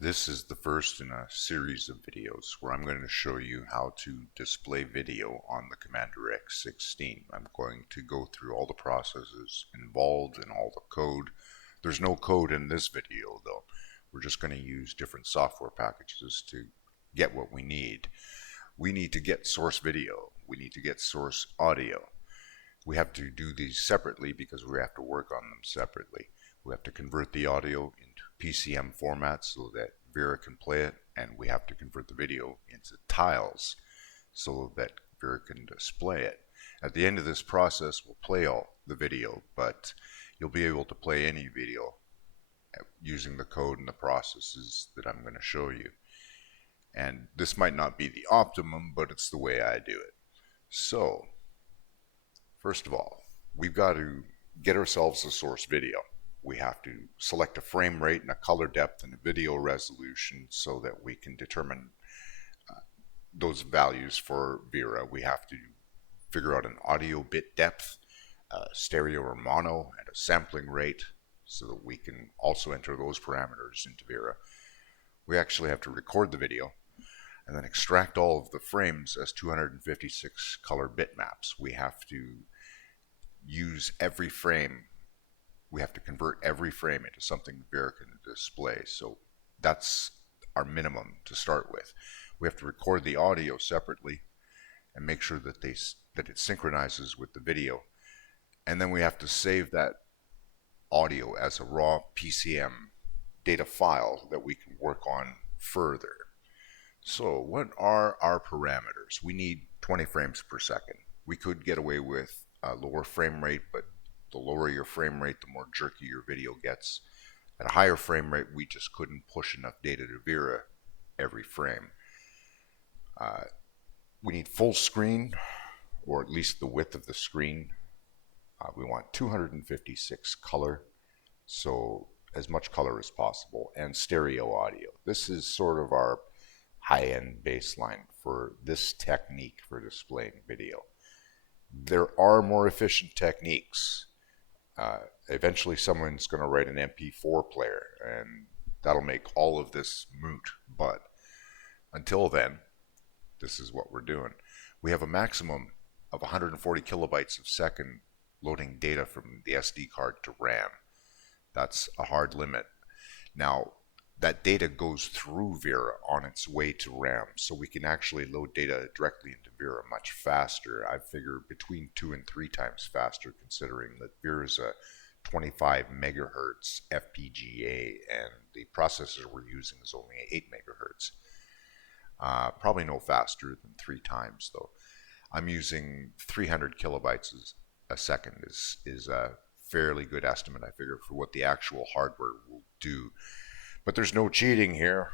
This is the first in a series of videos where I'm going to show you how to display video on the Commander X16. I'm going to go through all the processes involved and all the code. There's no code in this video though. We're just going to use different software packages to get what we need. We need to get source video. We need to get source audio. We have to do these separately because we have to work on them separately. We have to convert the audio into PCM format so that Vera can play it, and we have to convert the video into tiles so that Vera can display it. At the end of this process, we'll play all the video, but you'll be able to play any video using the code and the processes that I'm going to show you. And this might not be the optimum, but it's the way I do it. So, first of all, we've got to get ourselves a source video. We have to select a frame rate and a color depth and a video resolution so that we can determine those values for Vera. We have to figure out an audio bit depth, stereo or mono, and a sampling rate so that we can also enter those parameters into Vera. We actually have to record the video and then extract all of the frames as 256 color bitmaps. We have to use every frame. We have to convert every frame into something Vera can display. So that's our minimum to start with. We have to record the audio separately and make sure that it synchronizes with the video. And then we have to save that audio as a raw PCM data file that we can work on further. So what are our parameters? We need 20 frames per second. We could get away with a lower frame rate, but the lower your frame rate, the more jerky your video gets. At a higher frame rate, we just couldn't push enough data to Vera every frame. We need full screen, or at least the width of the screen. We want 256 color, so as much color as possible, and stereo audio. This is sort of our high-end baseline for this technique for displaying video. There are more efficient techniques. Eventually someone's going to write an MP4 player, and that'll make all of this moot. But until then, this is what we're doing. We have a maximum of 140 kilobytes a second loading data from the SD card to RAM. That's a hard limit. Now, that data goes through Vera on its way to RAM, so we can actually load data directly into Vera much faster. I figure between 2 and 3 times faster, considering that Vera is a 25 megahertz FPGA and the processor we're using is only 8 megahertz. Probably no faster than 3 times though. I'm using 300 kilobytes a second is a fairly good estimate, I figure, for what the actual hardware will do. But there's no cheating here.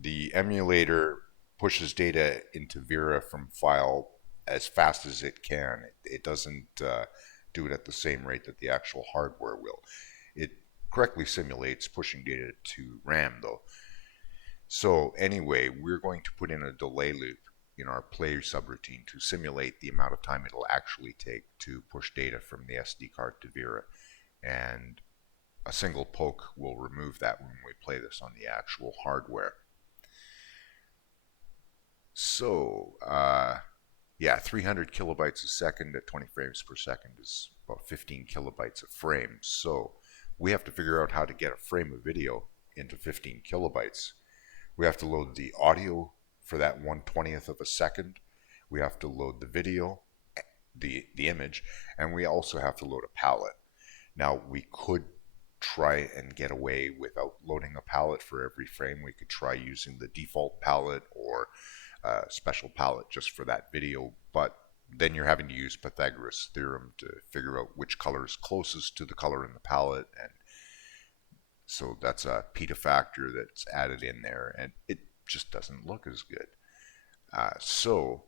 The emulator pushes data into Vera from file as fast as it can. It doesn't do it at the same rate that the actual hardware will. It correctly simulates pushing data to RAM though. So anyway, we're going to put in a delay loop in our play subroutine to simulate the amount of time it'll actually take to push data from the SD card to Vera. And a single poke will remove that when we play this on the actual hardware. So, yeah, 300 kilobytes a second at 20 frames per second is about 15 kilobytes a frame. So we have to figure out how to get a frame of video into 15 kilobytes. We have to load the audio for that 1/20th of a second. We have to load the video, the image, and we also have to load a palette. Now, we could try and get away without loading a palette for every frame. We could try using the default palette or a special palette just for that video, but then you're having to use Pythagoras' theorem to figure out which color is closest to the color in the palette, and so that's a peta factor that's added in there, and it just doesn't look as good. So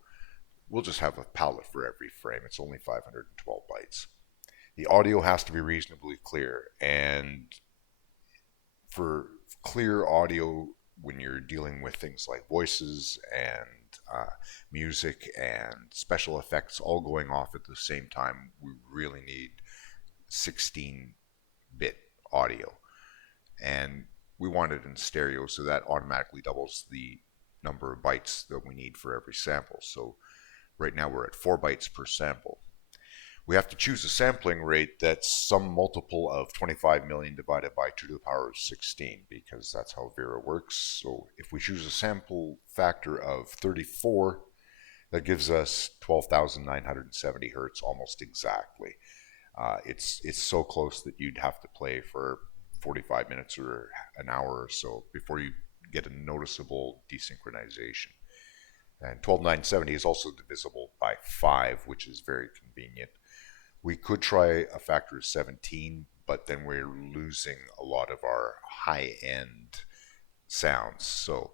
we'll just have a palette for every frame. It's only 512 bytes. The audio has to be reasonably clear, and for clear audio, when you're dealing with things like voices and music and special effects all going off at the same time, we really need 16-bit audio. And we want it in stereo, so that automatically doubles the number of bytes that we need for every sample. So right now we're at 4 bytes per sample. We have to choose a sampling rate that's some multiple of 25 million divided by 2 to the power of 16, because that's how Vera works. So if we choose a sample factor of 34, that gives us 12,970 hertz almost exactly. It's so close that you'd have to play for 45 minutes or an hour or so before you get a noticeable desynchronization. And 12,970 is also divisible by 5, which is very convenient. We could try a factor of 17, but then we're losing a lot of our high-end sounds. So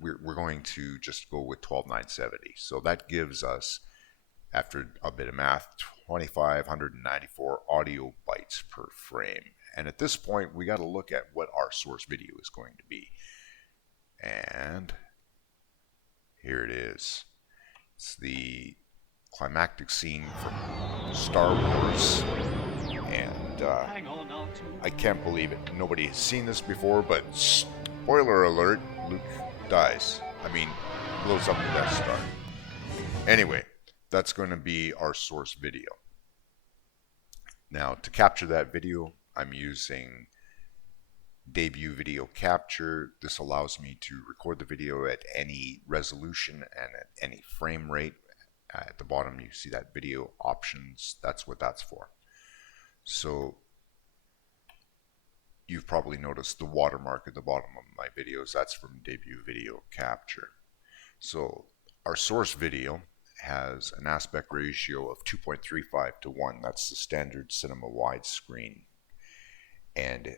we're going to just go with 12,970. So that gives us, after a bit of math, 2,594 audio bytes per frame. And at this point, we got to look at what our source video is going to be. And here it is. It's the climactic scene from Star Wars, and I can't believe it. Nobody has seen this before, but spoiler alert, Luke dies. I mean, blows up the Death Star. Anyway, that's going to be our source video. Now, to capture that video, I'm using debut video capture. This allows me to record the video at any resolution and at any frame rate. At the bottom you see that video options. That's what that's for. So you've probably noticed the watermark at the bottom of my videos. That's from debut video capture. So our source video has an aspect ratio of 2.35 to 1. That's the standard cinema widescreen. And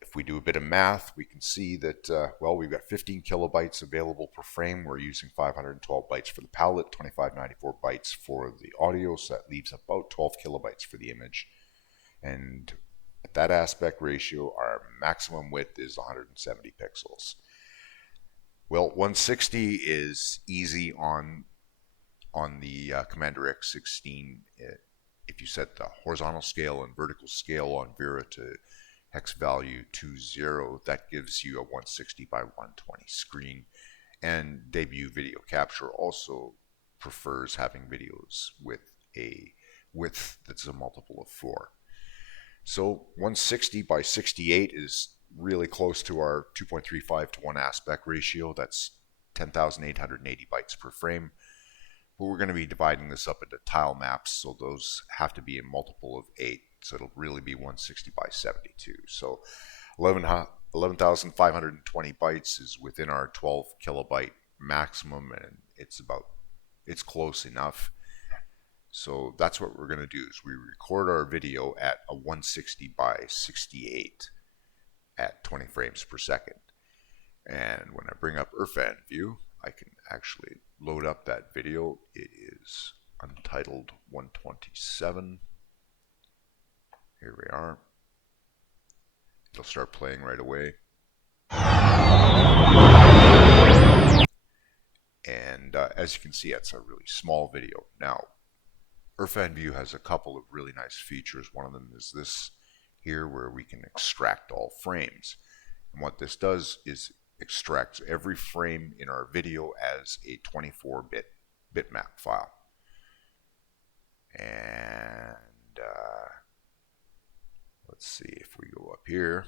if we do a bit of math, we can see that, well, we've got 15 kilobytes available per frame. We're using 512 bytes for the palette, 2594 bytes for the audio, so that leaves about 12 kilobytes for the image. And at that aspect ratio, our maximum width is 170 pixels. Well, 160 is easy on the Commander X16. If you set the horizontal scale and vertical scale on Vera to hex value 20, that gives you a 160 by 120 screen. And debut video capture also prefers having videos with a width that's a multiple of 4. So 160 by 68 is really close to our 2.35 to 1 aspect ratio. That's 10,880 bytes per frame. But we're going to be dividing this up into tile maps, so those have to be a multiple of 8. So it'll really be 160 by 72. So 11,520 bytes is within our 12 kilobyte maximum, and it's close enough. So that's what we're going to do, is we record our video at a 160 by 68 at 20 frames per second. And when I bring up Irfan view, I can actually load up that video. It is Untitled 127. Here we are. It'll start playing right away. And as you can see, it's a really small video. Now, Irfan View has a couple of really nice features. One of them is this here, where we can extract all frames. And what this does is extracts every frame in our video as a 24-bit bitmap file. And let's see if we go up here.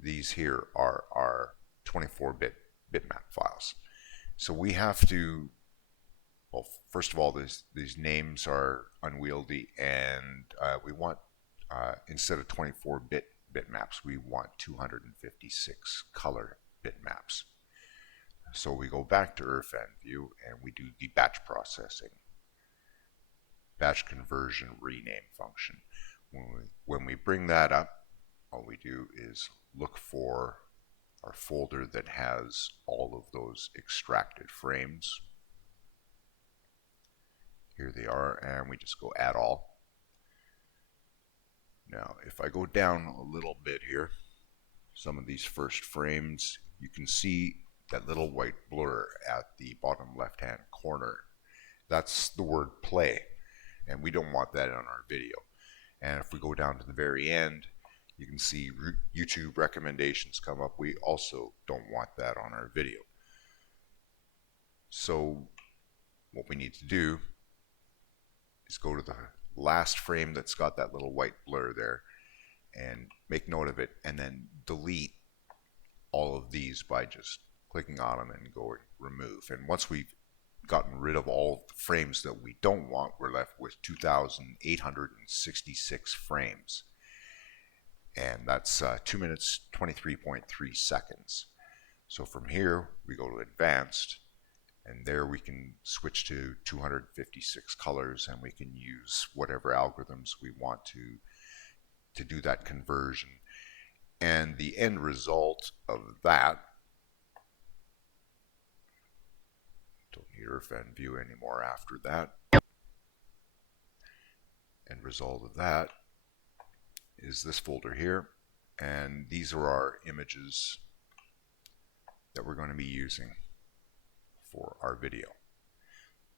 These here are our 24-bit bitmap files. So we have to, well, first of all, these names are unwieldy, and we want, instead of 24-bit bitmaps, we want 256 color bitmaps. So we go back to Irfan View and we do the batch processing, batch conversion rename function. When we bring that up, all we do is look for our folder that has all of those extracted frames. Here they are, and we just go add all. Now, if I go down a little bit here, some of these first frames, you can see that little white blur at the bottom left-hand corner. That's the word play, and we don't want that on our video. And if we go down to the very end, You can see YouTube recommendations come up. We also don't want that on our video. So what we need to do is go to the last frame that's got that little white blur there and make note of it, and then delete all of these by just clicking on them and going remove. And once we've gotten rid of all the frames that we don't want, we're left with 2,866 frames. And that's 2 minutes 23.3 seconds. So from here we go to advanced, and there we can switch to 256 colors, and we can use whatever algorithms we want to do that conversion. And the end result of that, don't need RFN view anymore after that. End result of that is this folder here, and these are our images that we're going to be using for our video.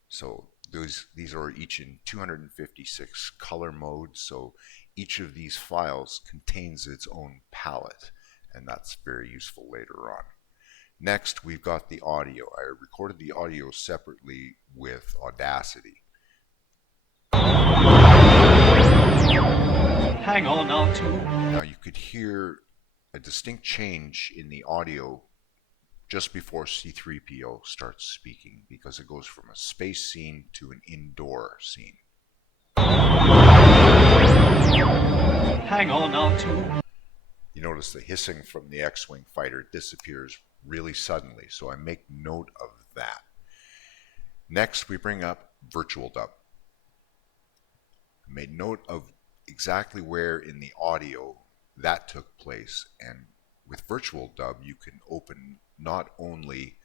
So these are each in 256 color modes, so each of these files contains its own palette, and that's very useful later on. Next, we've got the audio. I recorded the audio separately with Audacity. Hang on now, too. Now you could hear a distinct change in the audio just before C3PO starts speaking, because it goes from a space scene to an indoor scene. Hang on now, too. You notice the hissing from the X-Wing fighter disappears really suddenly, so I make note of that. Next, we bring up Virtual Dub. I made note of exactly where in the audio that took place, and with Virtual Dub you can open not only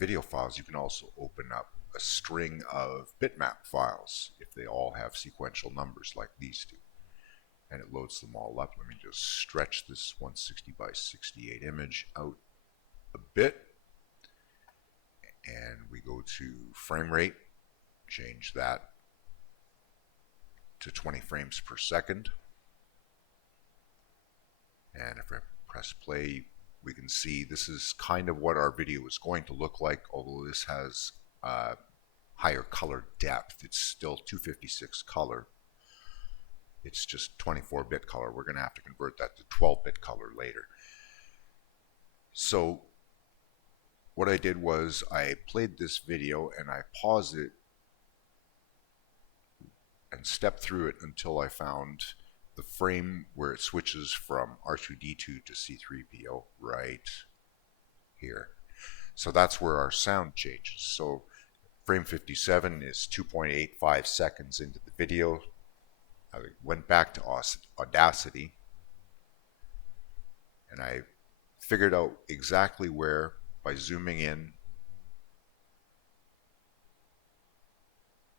video files, you can also open up a string of bitmap files if they all have sequential numbers like these do, and it loads them all up. Let me just stretch this 160 by 68 image out a bit, and we go to frame rate, change that to 20 frames per second, and if I press play, we can see this is kind of what our video is going to look like, although this has higher color depth. It's still 256 color. It's just 24-bit color. We're going to have to convert that to 12-bit color later. So what I did was I played this video and I paused it and stepped through it until I found the frame where it switches from R2-D2 to C3PO right here. So that's where our sound changes. So frame 57 is 2.85 seconds into the video. I went back to Audacity and I figured out exactly where, by zooming in,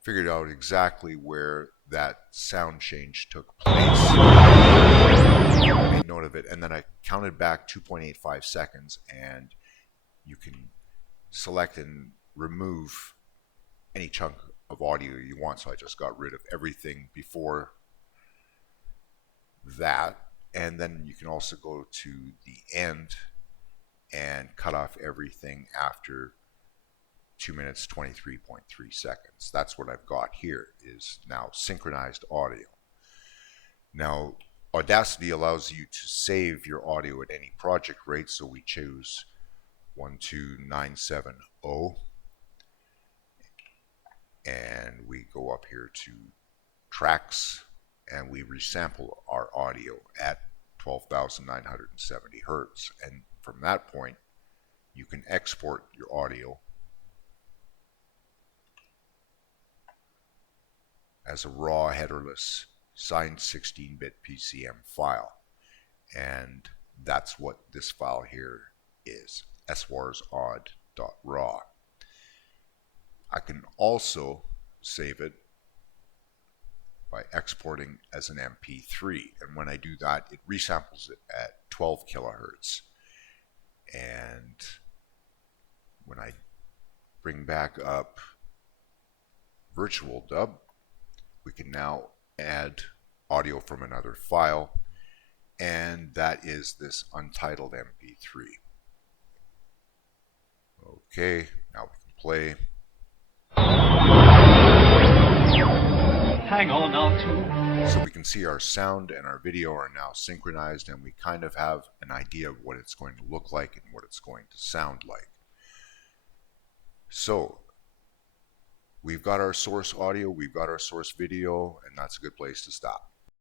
figured out exactly where that sound change took place. I made note of it, and then I counted back 2.85 seconds, and you can select and remove any chunk of audio you want. So I just got rid of everything before that, and then you can also go to the end and cut off everything after 2 minutes 23.3 seconds. That's what I've got here, is now synchronized audio. Now Audacity allows you to save your audio at any project rate, so we choose 12970 and we go up here to tracks and we resample our audio at 12,970 Hertz, and from that point you can export your audio as a raw headerless signed 16-bit PCM file, and that's what this file here is, swarsodd.raw. I can also save it by exporting as an MP3, and when I do that, it resamples it at 12 kilohertz. And when I bring back up Virtual Dub, we can now add audio from another file, and that is this untitled MP3. Okay, now we can play. Hang on now to. So we can see our sound and our video are now synchronized, and we kind of have an idea of what it's going to look like and what it's going to sound like. So we've got our source audio, we've got our source video, and that's a good place to stop.